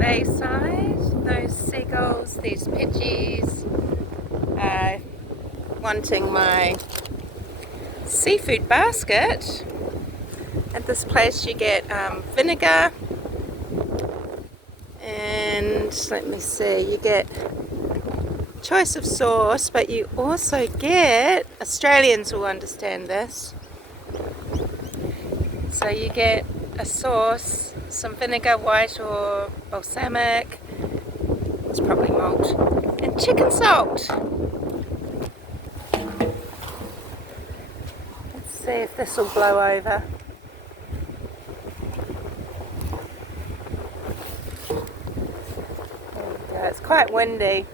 Bayside. Those seagulls, these pidgeys, wanting my seafood basket. At this place you get vinegar and let me see, you get choice of sauce, but you also get, Australians will understand this, so you get a sauce, some vinegar, white or balsamic, it's probably malt, and chicken salt. Let's see if this will blow over. There we go. It's quite windy.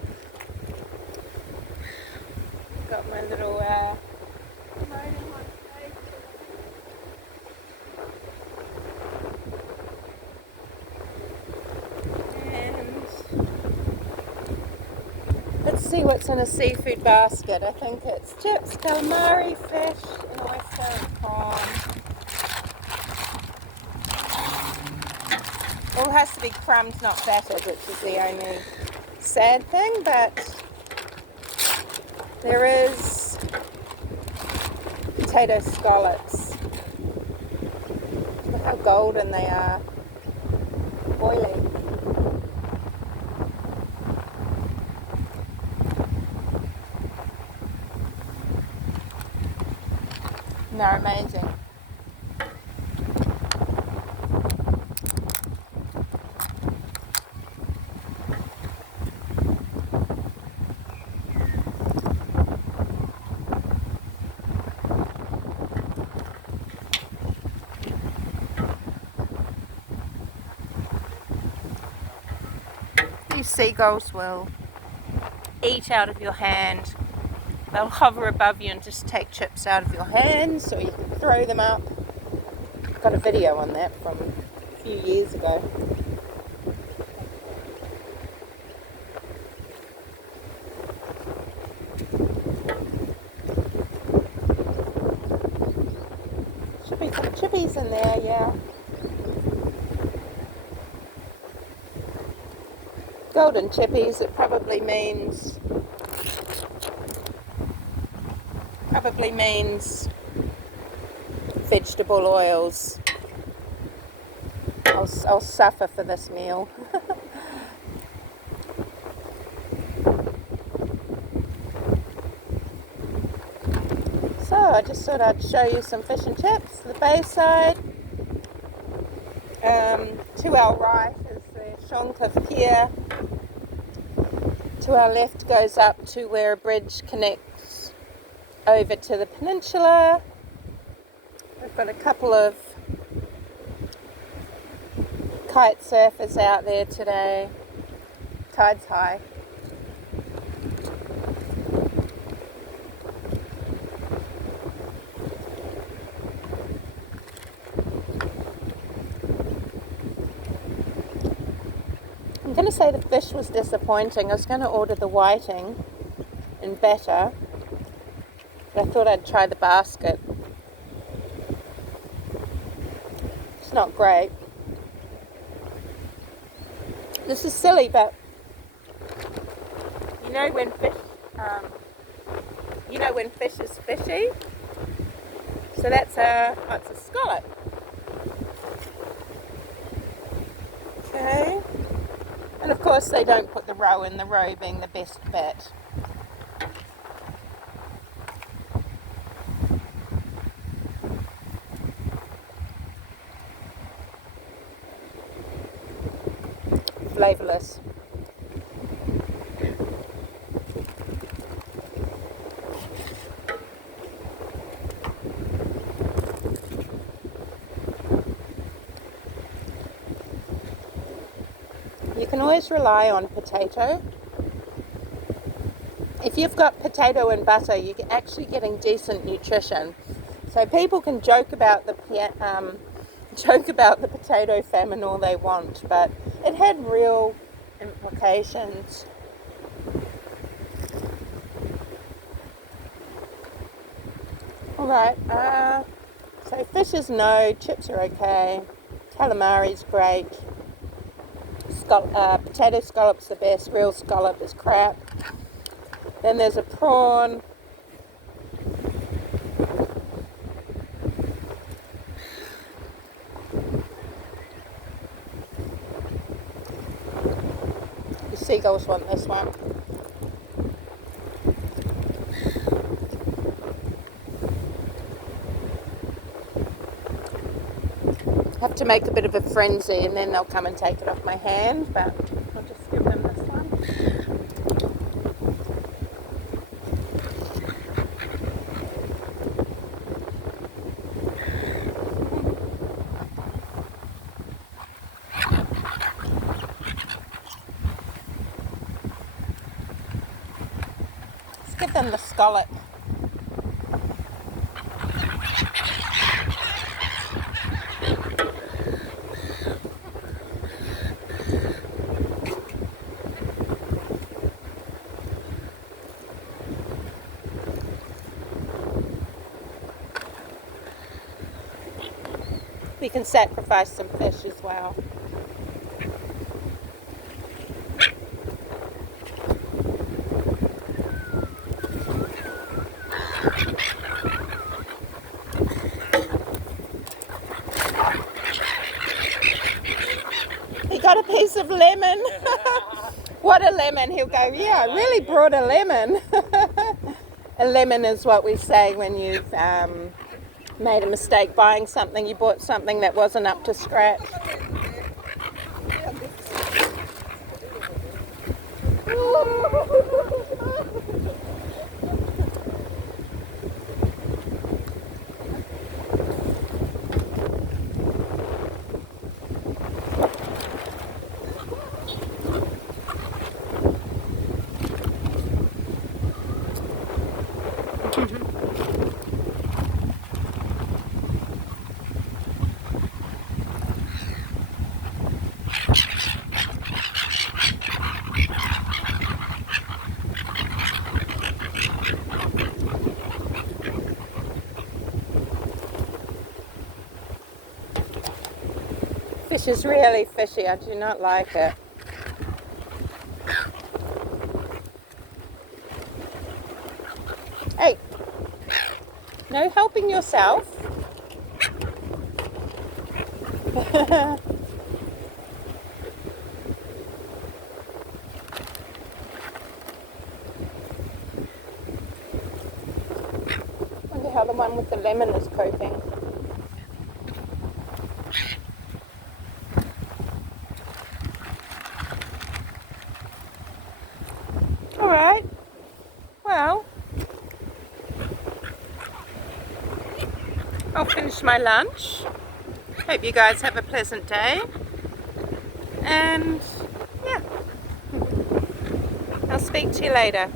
Got my little let's see what's in a seafood basket. I think it's chips, calamari, fish, and oyster and prawn. All has to be crumbed, not battered, which is the only sad thing, but there is potato scallops. Look how golden they are. Boiling. They're amazing. These seagulls will eat out of your hand. They'll hover above you and just take chips out of your hands, or you can throw them up. I've got a video on that from a few years ago. Should be some chippies in there, yeah. Golden chippies, it probably means vegetable oils. I'll suffer for this meal. So I just thought I'd show you some fish and chips. The Bayside. To our right is the Shonkiff Pier. To our left goes up to where a bridge connects over to the peninsula. We've got a couple of kite surfers out there today. Tide's high. I'm going to say the fish was disappointing. I was going to order the whiting in batter, but I thought I'd try the basket. It's not great. This is silly, but you know when fish is fishy. So that's it's a scallop. Okay. And of course they don't put the roe in, the roe being the best bit. Flavourless. You can always rely on potato. If you've got potato and butter, you're actually getting decent nutrition. So people can joke about the potato famine all they want, but it had real implications. Alright, so fish is no, chips are okay, calamari's great, potato scallop's the best. Real scallop is crap. Then there's a prawn. The seagulls want this one. Have to make a bit of a frenzy and then they'll come and take it off my hand, but I'll just give them this one. Let's give them the scallop. We can sacrifice some fish as well. He got a piece of lemon. What a lemon. He'll go, yeah, I really brought a lemon. A lemon is what we say when you've made a mistake buying something. You bought something that wasn't up to scratch. Fish is really fishy. I do not like it. Hey, no helping yourself. Wonder how the one with the lemon is coping. Alright, well, I'll finish my lunch. Hope you guys have a pleasant day. And yeah, I'll speak to you later.